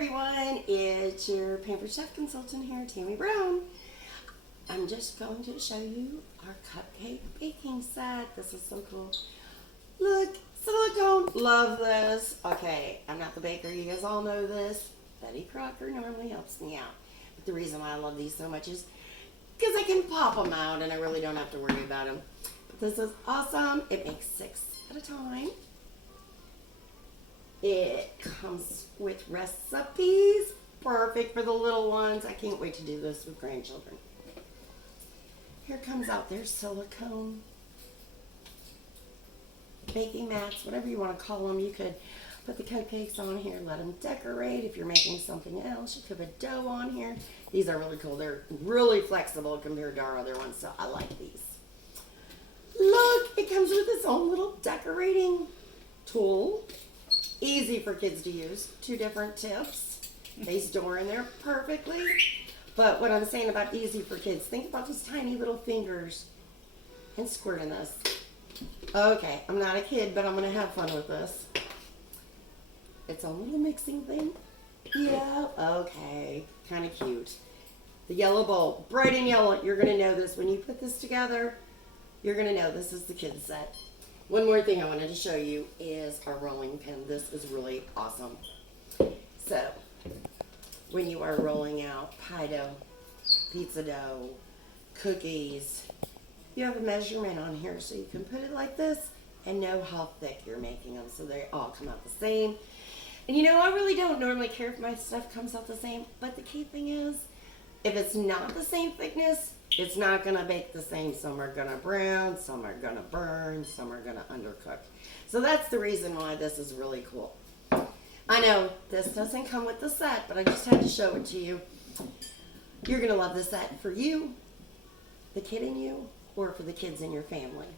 everyone, it's your Pampered Chef Consultant here, Tammy Brown. I'm just going to show you our cupcake baking set. This is so cool. Look, silicone, love this. Okay, I'm not the baker, you guys all know this. Betty Crocker normally helps me out. But the reason why I love these so much is because I can pop them out and I really don't have to worry about them. But this is awesome. It makes 6 at a time. It comes with recipes, perfect for the little ones. I can't wait to do this with grandchildren. Here comes out their silicone baking mats, whatever you want to call them. You could put the cupcakes on here, let them decorate. If you're making something else, you could put dough on here. These are really cool. They're really flexible compared to our other ones, so I like these. Look, it comes with its own little decorating tool. Easy for kids to use. 2 different tips. They store in there perfectly. But what I'm saying about easy for kids, think about those tiny little fingers and squirting this. Okay, I'm not a kid, but I'm going to have fun with this. Its own little mixing thing. Yeah, okay. Kind of cute. The yellow bowl, bright and yellow. You're going to know this. When you put this together, you're going to know this is the kids set. One more thing I wanted to show you is our rolling pin. This is really awesome. So, when you are rolling out pie dough, pizza dough, cookies, you have a measurement on here so you can put it like this and know how thick you're making them so they all come out the same. And you know, I really don't normally care if my stuff comes out the same, but the key thing is, if it's not the same thickness, it's not going to bake the same. Some are going to brown, some are going to burn, some are going to undercook. So that's the reason why this is really cool. I know this doesn't come with the set, but I just had to show it to you. You're going to love this set for you, the kid in you, or for the kids in your family.